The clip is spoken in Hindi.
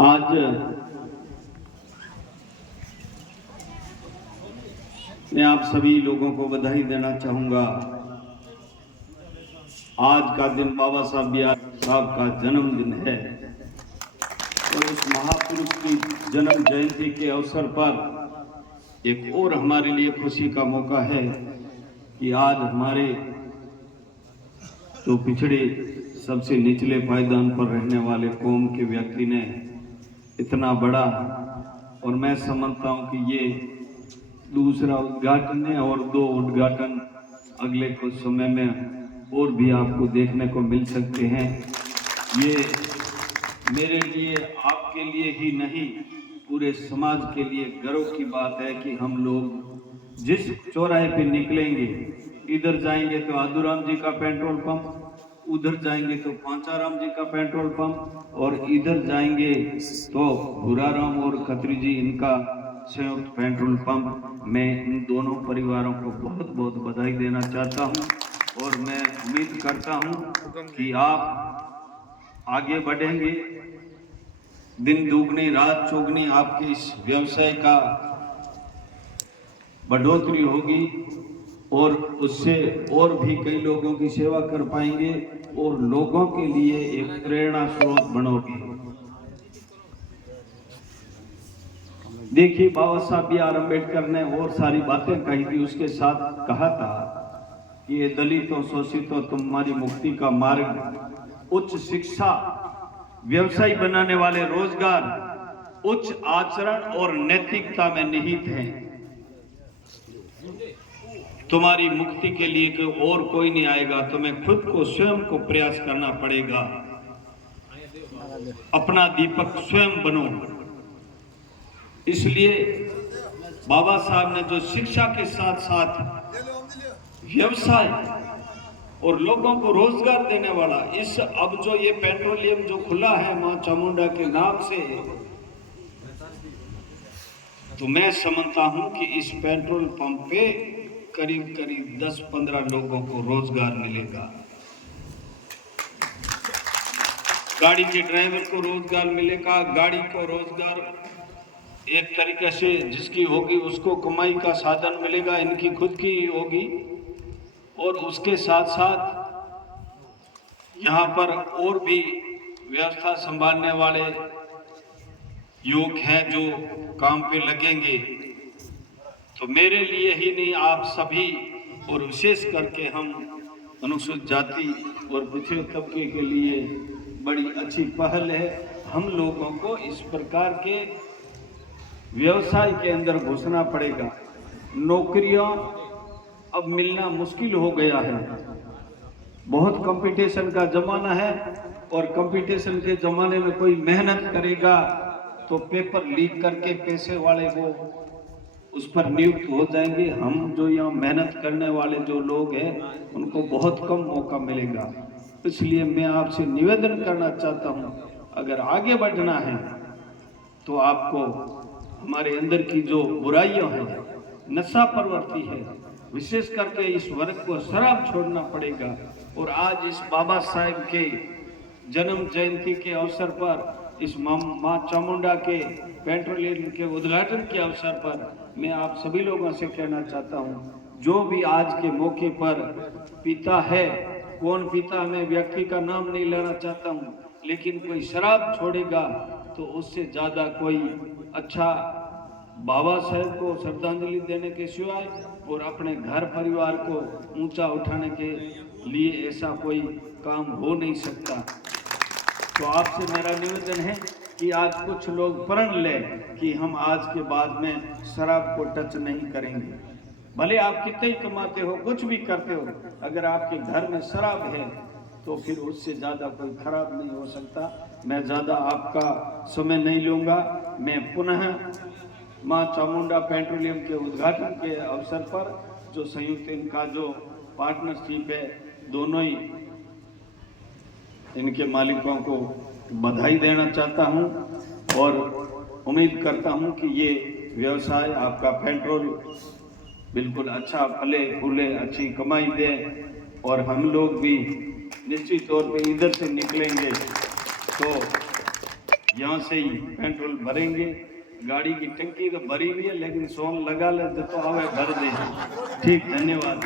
आज मैं आप सभी लोगों को बधाई देना चाहूँगा। आज का दिन बाबा साहब का जन्मदिन है और इस महापुरुष की जन्म जयंती के अवसर पर एक और हमारे लिए खुशी का मौका है कि आज हमारे जो पिछड़े सबसे निचले पायदान पर रहने वाले कौम के व्यक्ति ने इतना बड़ा, और मैं समझता हूं कि ये दूसरा उद्घाटन है और 2 उद्घाटन अगले कुछ समय में और भी आपको देखने को मिल सकते हैं। ये मेरे लिए, आपके लिए ही नहीं, पूरे समाज के लिए गर्व की बात है कि हम लोग जिस चौराहे पे निकलेंगे, इधर जाएंगे तो आदूराम जी का पेट्रोल पंप, उधर जाएंगे तो पांचाराम जी का पेट्रोल पंप, और इधर जाएंगे तो भूराराम और खत्री जी इनका संयुक्त पेट्रोल पंप। मैं इन दोनों परिवारों को बहुत बहुत बधाई देना चाहता हूं और मैं उम्मीद करता हूं कि आप आगे बढ़ेंगे, दिन दुगनी रात चौगनी आपके इस व्यवसाय का बढ़ोतरी होगी और उससे और भी कई लोगों की सेवा कर पाएंगे और लोगों के लिए एक प्रेरणा स्रोत बनोगे। देखिए, बाबा साहब बी आर अम्बेडकर ने और सारी बातें कही थी, उसके साथ कहा था कि ये दलितों शोषितों तुम्हारी मुक्ति का मार्ग उच्च शिक्षा, व्यवसाय बनाने वाले रोजगार, उच्च आचरण और नैतिकता में निहित है। तुम्हारी मुक्ति के लिए कोई और कोई नहीं आएगा, तुम्हें खुद को स्वयं को प्रयास करना पड़ेगा। अपना दीपक स्वयं बनो। इसलिए बाबा साहब ने जो शिक्षा के साथ साथ व्यवसाय और लोगों को रोजगार देने वाला इस अब जो ये पेट्रोलियम जो खुला है मां चामुंडा के नाम से, तो मैं समझता हूं कि इस पेट्रोल पंप पे करीब 10-15 लोगों को रोजगार मिलेगा। गाड़ी के ड्राइवर को रोजगार मिलेगा, गाड़ी को रोजगार एक तरीके से जिसकी होगी उसको कमाई का साधन मिलेगा, इनकी खुद की होगी। और उसके साथ साथ यहाँ पर और भी व्यवस्था संभालने वाले युवक हैं जो काम पे लगेंगे। तो मेरे लिए ही नहीं, आप सभी और विशेष करके हम अनुसूचित जाति और पिछड़े तबके के लिए बड़ी अच्छी पहल है। हम लोगों को इस प्रकार के व्यवसाय के अंदर घुसना पड़ेगा। नौकरियां अब मिलना मुश्किल हो गया है, बहुत कंपटीशन का जमाना है और कंपटीशन के जमाने में कोई मेहनत करेगा तो पेपर लीक करके पैसे वाले वो उस पर नियुक्त हो जाएंगे। हम जो यहाँ मेहनत करने वाले जो लोग हैं उनको बहुत कम मौका मिलेगा। इसलिए मैं आपसे निवेदन करना चाहता हूँ, अगर आगे बढ़ना है तो आपको हमारे अंदर की जो बुराइयां हैं, नशा प्रवृत्ति है, विशेष करके इस वर्ग को शराब छोड़ना पड़ेगा। और आज इस बाबा साहेब के जन्म जयंती के अवसर पर, इस मां चामुंडा के पेट्रोलियम के उद्घाटन के अवसर पर मैं आप सभी लोगों से कहना चाहता हूं, जो भी आज के मौके पर पीता है, कौन पीता मैं व्यक्ति का नाम नहीं लेना चाहता हूं, लेकिन कोई शराब छोड़ेगा तो उससे ज्यादा कोई अच्छा बाबा साहेब को श्रद्धांजलि देने के सिवाय और अपने घर परिवार को ऊंचा उठाने के लिए ऐसा कोई काम हो नहीं सकता। तो आपसे मेरा निवेदन है कि आज कुछ लोग प्रण लें कि हम आज के बाद में शराब को टच नहीं करेंगे। भले आप कितने ही कमाते हो, कुछ भी करते हो, अगर आपके घर में शराब है तो फिर उससे ज़्यादा कोई खराब नहीं हो सकता। मैं ज़्यादा आपका समय नहीं लूँगा। मैं पुनः मां चामुंडा पेट्रोलियम के उद्घाटन के अवसर पर जो संयुक्त इनका जो पार्टनरशिप है, दोनों ही इनके मालिकों को बधाई देना चाहता हूं और उम्मीद करता हूं कि ये व्यवसाय आपका पेट्रोल बिल्कुल अच्छा फले फूले, अच्छी कमाई दे और हम लोग भी निश्चित तौर पे इधर से निकलेंगे तो यहाँ से ही पेट्रोल भरेंगे। गाड़ी की टंकी तो भरी हुई है, लेकिन सोन लगा ले तो आवे भर दे। ठीक, धन्यवाद।